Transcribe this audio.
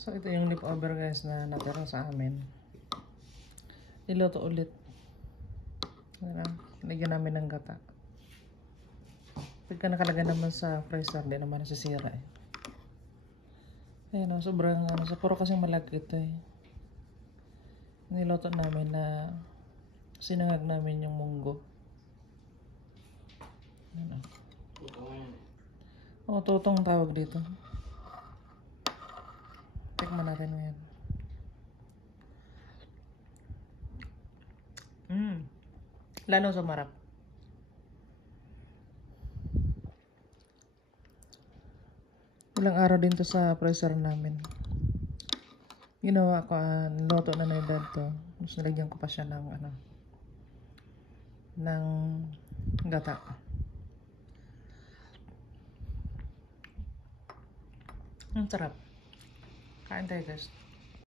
So ito yung leftover guys na natira sa amin. Niluto ulit. Lagyan namin ng gata. Pagka nakalagay naman sa freezer, di naman nasisira eh. Ayan o, sobrang puro kasing malaki ito eh. Niluto namin na sinangag namin yung munggo. Ayan o. Tutong tawag dito. Tikman natin ngayon. Lalo sumarap. Ilang araw din to sa freezer namin. Ginawa ko, niluto na ng dad to. Tapos nilagyan ko pa siya ng ng gata. Ang sarap. Kain tayo guys.